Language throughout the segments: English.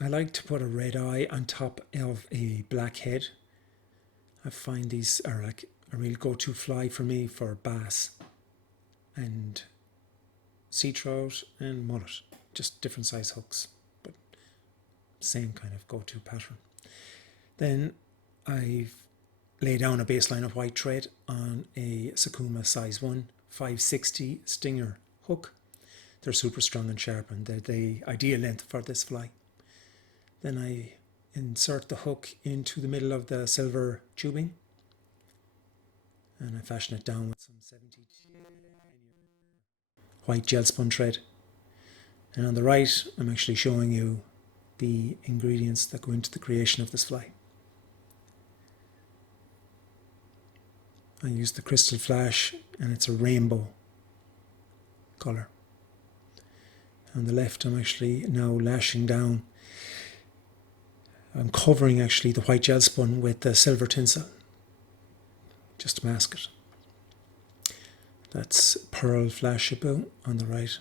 I like to put a red eye on top of a black head. I find these are like a real go-to fly for me for bass and sea trout and mullet. Just different size hooks, but same kind of go-to pattern. Then I lay down a baseline of white thread on a Sakuma size 1 560 stinger hook. They're super strong and sharp, and they're the ideal length for this fly. Then I insert the hook into the middle of the silver tubing, and I fashion it down with some 70 white gel spun thread. And on the right, I'm actually showing you the ingredients that go into the creation of this fly. I use the crystal flash, and it's a rainbow colour. On the left, I'm actually now lashing down. I'm covering actually the white gel spun with the silver tinsel, just to mask it. That's pearl flash-able on the right.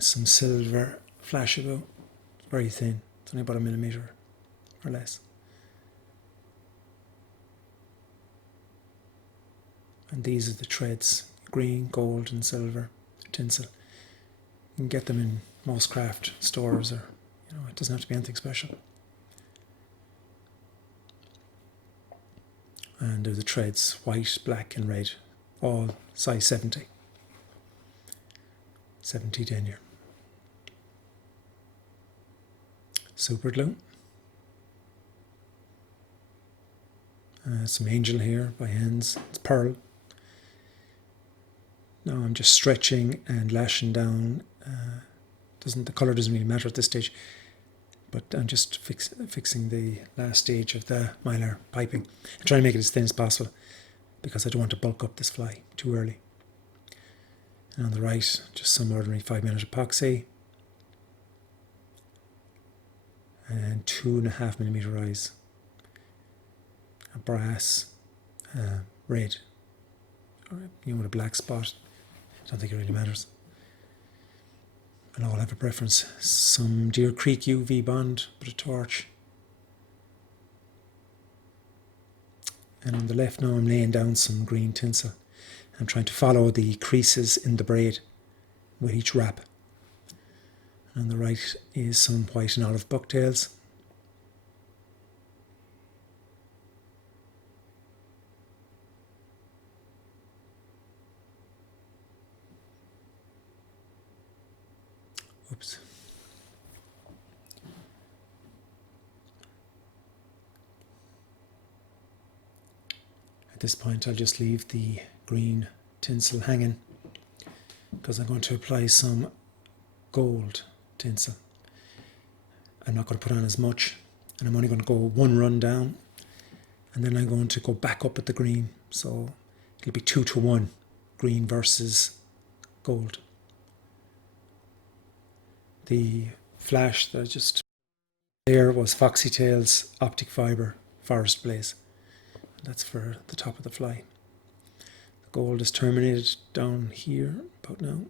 Some silver flash-able, very thin. It's only about a millimetre or less. And these are the threads, green, gold and silver tinsel. You can get them in most craft stores, or it doesn't have to be anything special. And there are the threads, white, black and red, all size 70. 70 denier. Super glue. Some angel here by hands. It's pearl. Now I'm just stretching and lashing down. The colour doesn't really matter at this stage, but I'm just fixing the last stage of the mylar piping. I'm trying to make it as thin as possible because I don't want to bulk up this fly too early. And on the right, just some ordinary 5-minute epoxy and 2.5mm eyes, a brass, red, or with a black spot. I don't think it really matters. And I'll have a preference. Some Deer Creek UV bond, but a torch. And on the left now I'm laying down some green tinsel. I'm trying to follow the creases in the braid with each wrap. And on the right is some white and olive bucktails. Oops. At this point I'll just leave the green tinsel hanging because I'm going to apply some gold tinsel. I'm not going to put on as much, and I'm only going to go one run down, and then I'm going to go back up at the green, so it'll be 2-to-1 green versus gold. The flash that I just there was Foxy Tail's optic fibre forest blaze. That's for the top of the fly. The gold is terminated down here about now.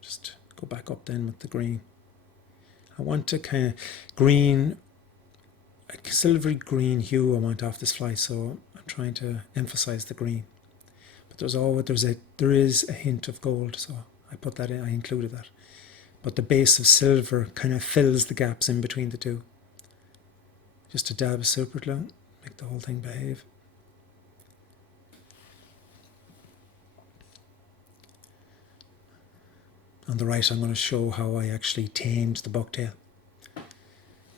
Just go back up then with the green. I want to kind of green, a silvery green hue I want off this fly, so I'm trying to emphasize the green. But there is a hint of gold, so I put that in, I included that. But the base of silver kind of fills the gaps in between the two. Just a dab of super glue, make the whole thing behave. On the right I'm going to show how I actually tamed the bucktail.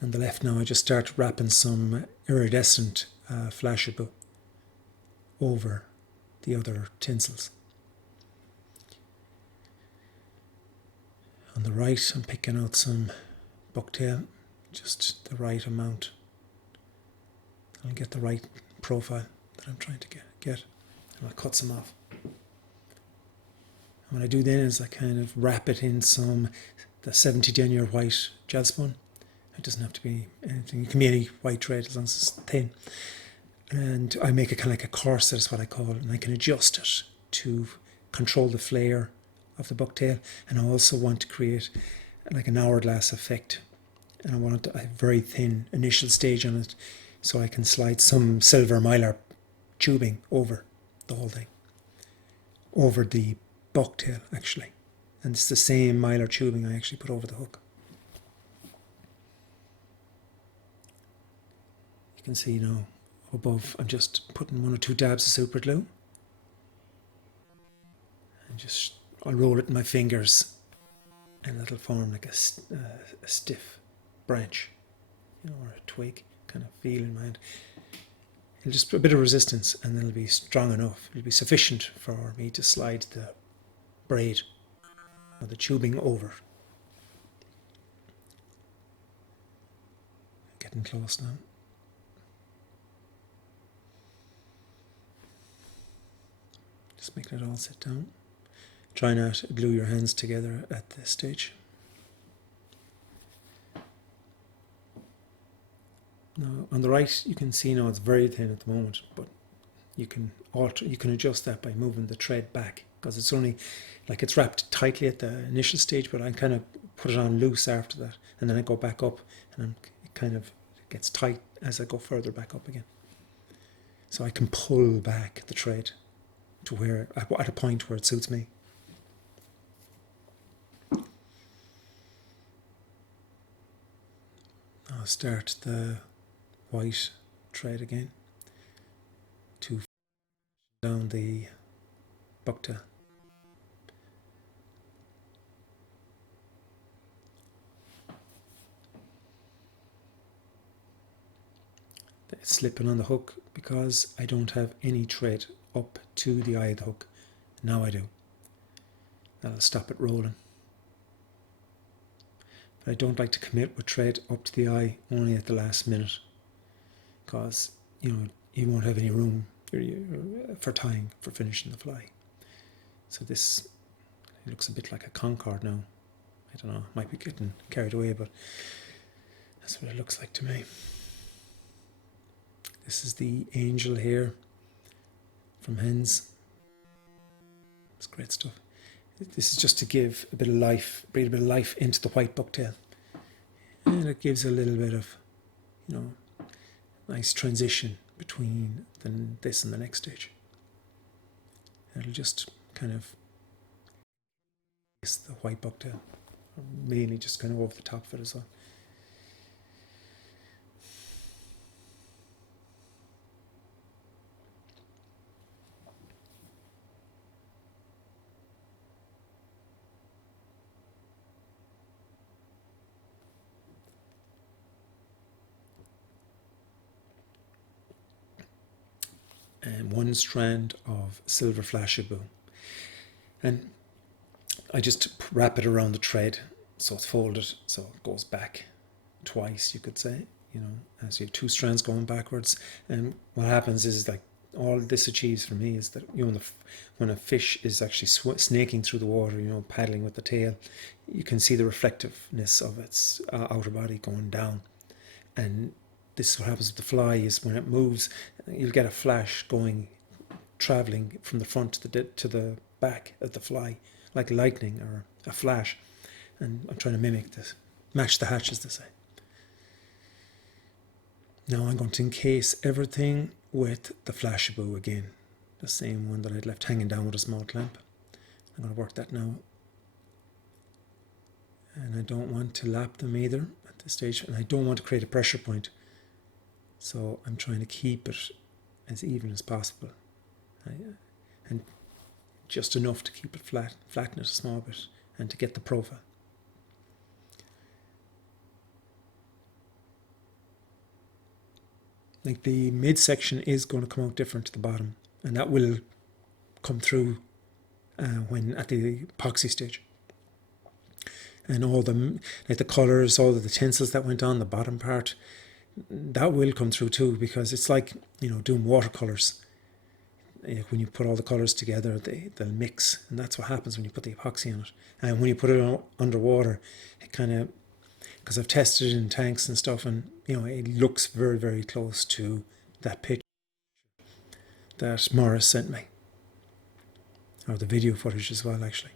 On the left now I just start wrapping some iridescent flashable over the other tinsels. On the right I'm picking out some bucktail, just the right amount. I'll get the right profile that I'm trying to get and I'll cut some off. And what I do then is I kind of wrap it in the 70 denier white gel spun. It doesn't have to be anything, it can be any white thread as long as it's thin. And I make it kind of like a corset is what I call it, and I can adjust it to control the flare of the bucktail, and I also want to create like an hourglass effect and I want a very thin initial stage on it, so I can slide some silver mylar tubing over the whole thing, over the bucktail actually, and it's the same mylar tubing I actually put over the hook. You can see now above I'm just putting 1 or 2 dabs of super glue, and just I'll roll it in my fingers and it'll form like a stiff branch, you know, or a twig kind of feel in my hand. It'll just put a bit of resistance and then it'll be strong enough. It'll be sufficient for me to slide the braid or the tubing over. Getting close now. Just making it all sit down. Try not to glue your hands together at this stage. Now on the right you can see now it's very thin at the moment, but you can adjust that by moving the thread back, because it's only like it's wrapped tightly at the initial stage, but I kind of put it on loose after that, and then I go back up and it kind of gets tight as I go further back up again. So I can pull back the thread to where at a point where it suits me. I'll start the white thread again to down the bucktail. It's slipping on the hook because I don't have any thread up to the eye of the hook. Now I do. That'll stop it rolling. But I don't like to commit with thread up to the eye only at the last minute, because you won't have any room for tying, for finishing the fly. So this, it looks a bit like a Concord now. I don't know, might be getting carried away, but that's what it looks like to me. This is the angel here from Hens. It's great stuff. This is just to give a bit of life, breathe a bit of life into the white bucktail. And it gives a little bit of, nice transition between this and the next stage. It'll just kind of the white bucktail, mainly just kind of over the top of it as well. And 1 strand of silver flashaboo, and I just wrap it around the thread so it's folded, so it goes back twice, you could say, as you have 2 strands going backwards. And what happens is, like, all this achieves for me is that when a fish is actually snaking through the water, paddling with the tail, you can see the reflectiveness of its outer body going down. And this is what happens with the fly, is when it moves, you'll get a flash traveling from the front to the back of the fly, like lightning or a flash. And I'm trying to mimic this, match the hatch, as they say. Now I'm going to encase everything with the flashaboo again, the same one that I'd left hanging down with a small clamp. I'm going to work that now. And I don't want to lap them either at this stage, and I don't want to create a pressure point. So I'm trying to keep it as even as possible, and just enough to keep it flatten it a small bit, and to get the profile. Like, the midsection is going to come out different to the bottom, and that will come through when at the epoxy stage. And all the colours, all of the tinsels that went on the bottom part, that will come through too, because it's like, doing watercolours. When you put all the colours together, they'll mix, and that's what happens when you put the epoxy on it. And when you put it underwater, it kind of, because I've tested it in tanks and stuff, and it looks very, very close to that picture that Morris sent me, or the video footage as well, actually.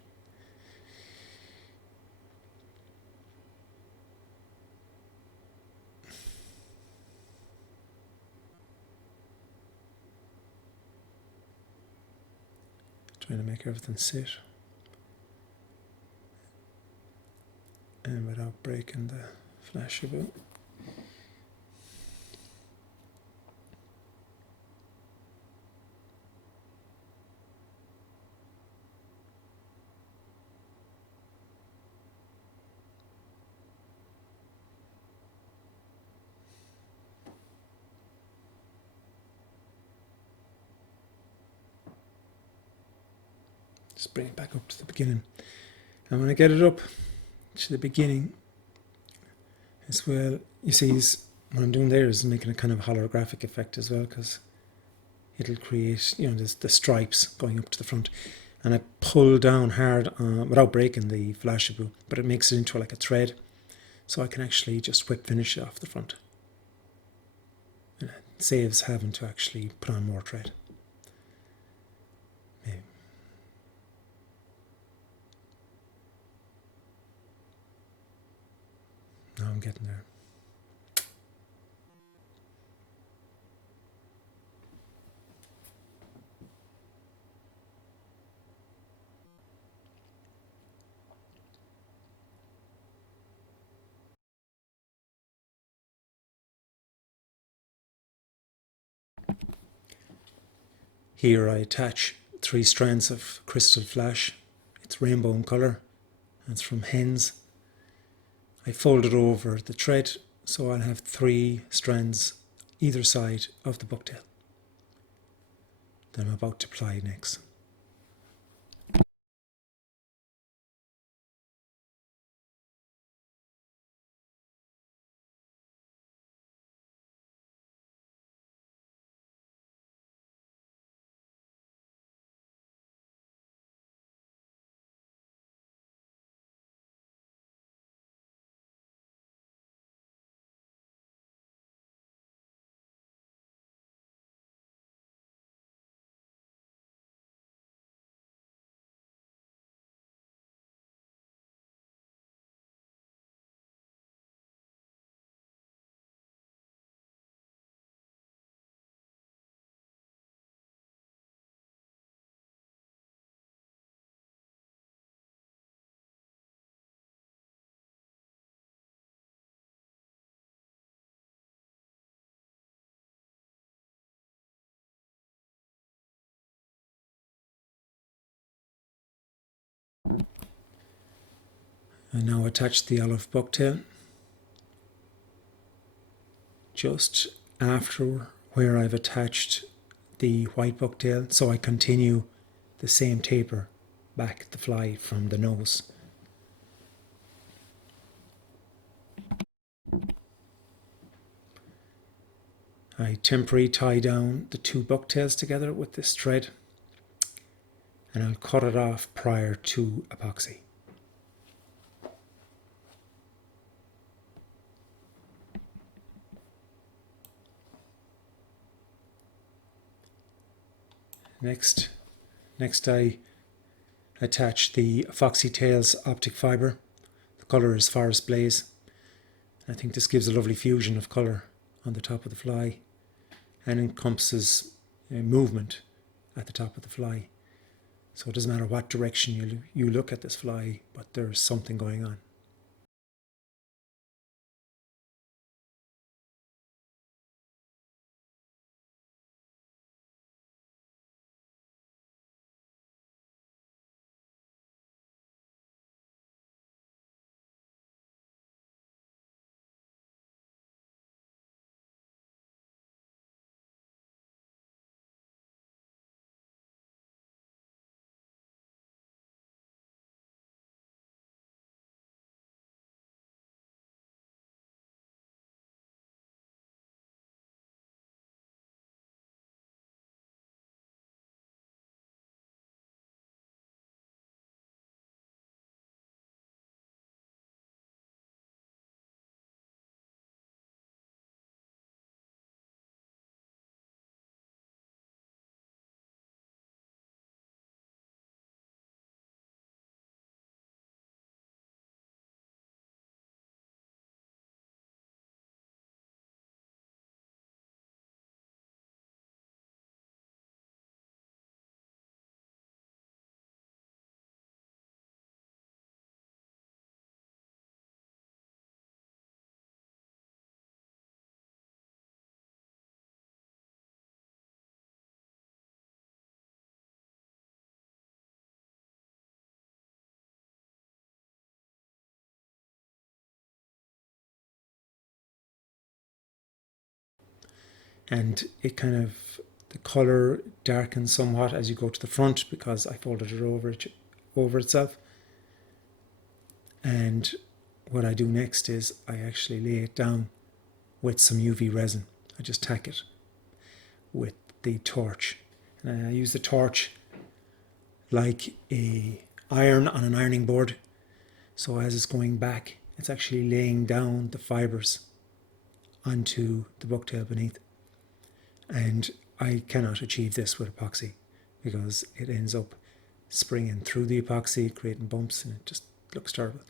Trying to make everything sit and without breaking the flash about. Just bring it back up to the beginning. And when I get it up to the beginning as well, you see what I'm doing there is making a kind of holographic effect as well, because it'll create, the stripes going up to the front. And I pull down hard without breaking the flash boot, but it makes it into like a thread, so I can actually just whip finish it off the front. And it saves having to actually put on more thread. Maybe. Now I'm getting there. Here I attach 3 strands of crystal flash. It's rainbow in colour. It's from Hens. I fold it over the thread, so I'll have 3 strands either side of the bucktail that I'm about to apply next. I now attach the olive bucktail just after where I've attached the white bucktail, so I continue the same taper back the fly from the nose. I temporarily tie down the 2 bucktails together with this thread, and I'll cut it off prior to epoxy. Next I attach the Epoxy Tails optic fibre. The colour is Forest Blaze. I think this gives a lovely fusion of colour on the top of the fly and encompasses movement at the top of the fly. So it doesn't matter what direction you look at this fly, but there's something going on. and it kind of, the color darkens somewhat as you go to the front because I folded it over itself. And what I do next is I actually lay it down with some UV resin. I just tack it with the torch, and I use the torch like a iron on an ironing board. So as it's going back, it's actually laying down the fibers onto the bucktail beneath. And I cannot achieve this with epoxy because it ends up springing through the epoxy, creating bumps, and it just looks terrible.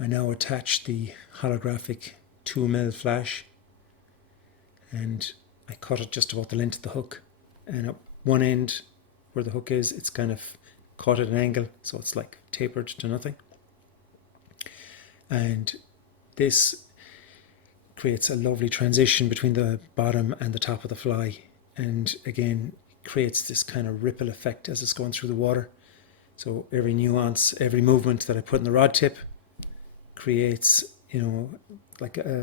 I now attach the holographic 2mm flash, and I cut it just about the length of the hook, and at one end where the hook is, it's kind of cut at an angle, so it's like tapered to nothing. And this creates a lovely transition between the bottom and the top of the fly, and again creates this kind of ripple effect as it's going through the water. So every nuance, every movement that I put in the rod tip creates, like a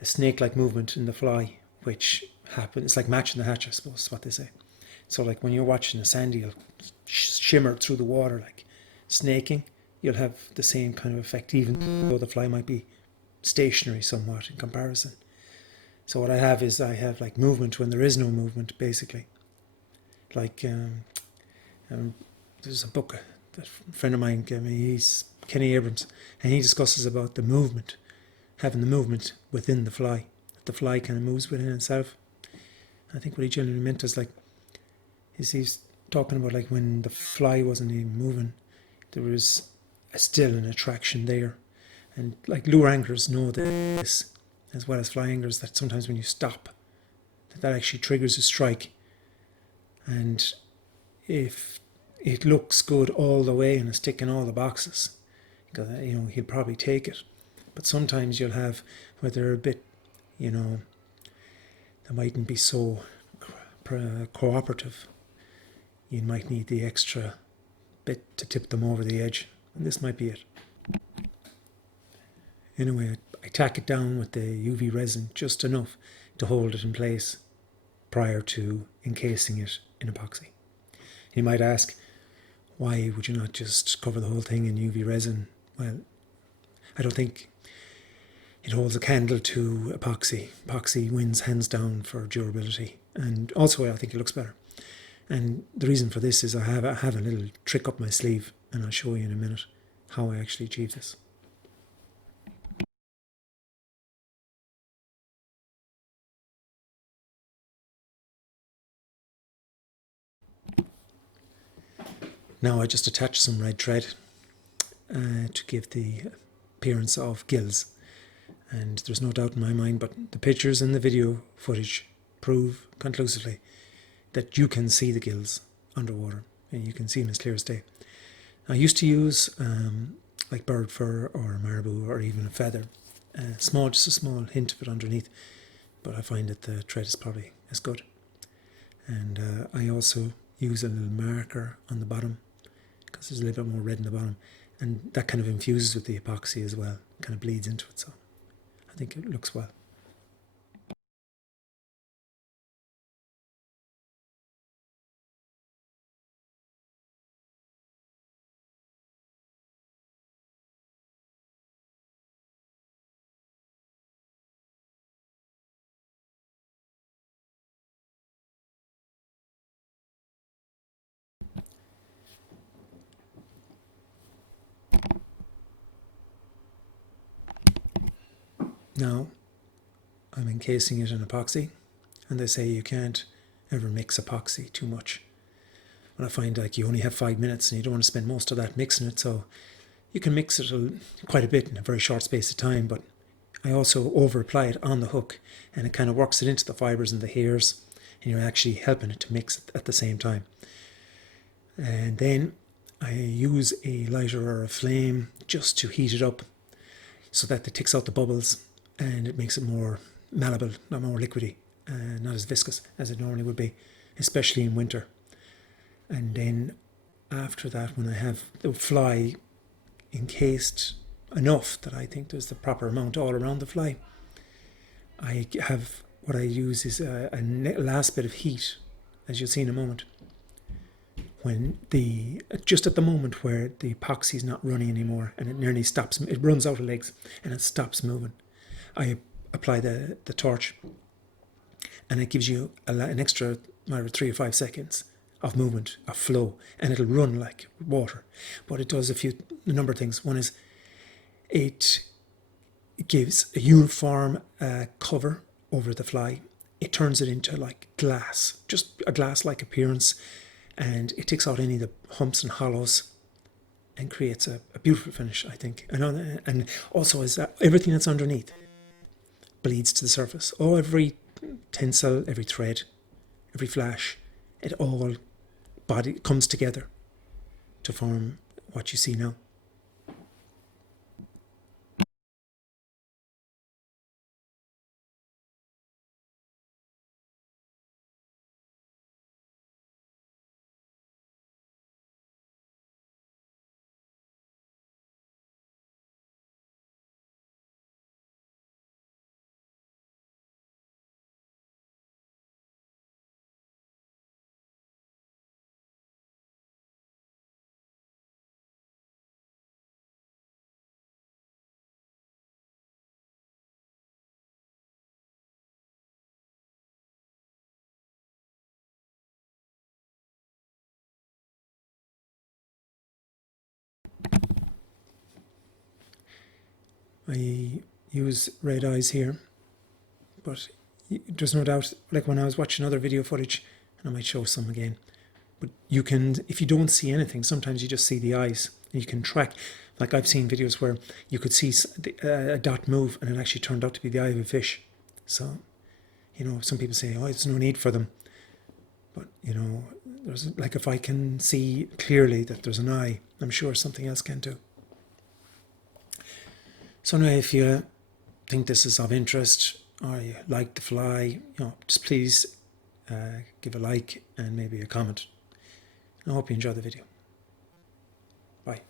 snake-like movement in the fly, which happens. It's like matching the hatch, I suppose, is what they say. So like when you're watching a sand eel shimmer through the water, like snaking, you'll have the same kind of effect, even though the fly might be stationary somewhat in comparison. So what I have is I have like movement when there is no movement, basically. Like there's a book that a friend of mine gave me, he's Kenny Abrams, and he discusses about the movement, having the movement within the fly. The fly kind of moves within itself. I think what he generally meant is like, he's talking about like when the fly wasn't even moving, there was still an attraction there. And like lure anglers know this, as well as fly anglers, that sometimes when you stop, that actually triggers a strike. And if it looks good all the way and it's ticking all the boxes, because he'll probably take it. But sometimes you'll have where they're a bit, they mightn't be so cooperative. You might need the extra bit to tip them over the edge, and this might be it. Anyway, I tack it down with the UV resin just enough to hold it in place prior to encasing it in epoxy. You might ask, why would you not just cover the whole thing in UV resin? Well, I don't think it holds a candle to epoxy. Epoxy wins hands down for durability, and also I think it looks better. And the reason for this is I have a little trick up my sleeve, and I'll show you in a minute how I actually achieve this. Now I just attach some red thread to give the appearance of gills. And there's no doubt in my mind, but the pictures and the video footage prove conclusively that you can see the gills underwater, and you can see them as clear as day. I used to use like bird fur or marabou or even a feather, just a small hint of it underneath, but I find that the thread is probably as good. And I also use a little marker on the bottom because there's a little bit more red in the bottom, and that kind of infuses with the epoxy as well, kind of bleeds into it, so I think it looks well. Now I'm encasing it in epoxy, and they say you can't ever mix epoxy too much. But I find like you only have 5 minutes and you don't want to spend most of that mixing it, so you can mix it quite a bit in a very short space of time. But I also over apply it on the hook, and it kind of works it into the fibers and the hairs, and you're actually helping it to mix it at the same time. And then I use a lighter or a flame just to heat it up so that it takes out the bubbles and it makes it more malleable, not more liquidy, not as viscous as it normally would be, especially in winter. And then after that, when I have the fly encased enough that I think there's the proper amount all around the fly, I have what I use is a last bit of heat, as you'll see in a moment. When just at the moment where the epoxy is not running anymore and it nearly stops, it runs out of legs and it stops moving, I apply the torch, and it gives you an extra matter of 3 or 5 seconds of movement, of flow, and it'll run like water. But it does a number of things. One is it gives a uniform cover over the fly. It turns it into like glass, just a glass-like appearance, and it takes out any of the humps and hollows and creates a beautiful finish, I think. And also is that everything that's underneath bleeds to the surface. Oh, every tinsel, every thread, every flash, it all comes together to form what you see now. I use red eyes here, but there's no doubt, like when I was watching other video footage, and I might show some again, but you can, if you don't see anything, sometimes you just see the eyes, and you can track. Like I've seen videos where you could see a dot move and it actually turned out to be the eye of a fish. So, some people say, oh, there's no need for them. But, there's, like, if I can see clearly that there's an eye, I'm sure something else can too. So anyway, if you think this is of interest or you like the fly, just please give a like and maybe a comment. I hope you enjoy the video. Bye.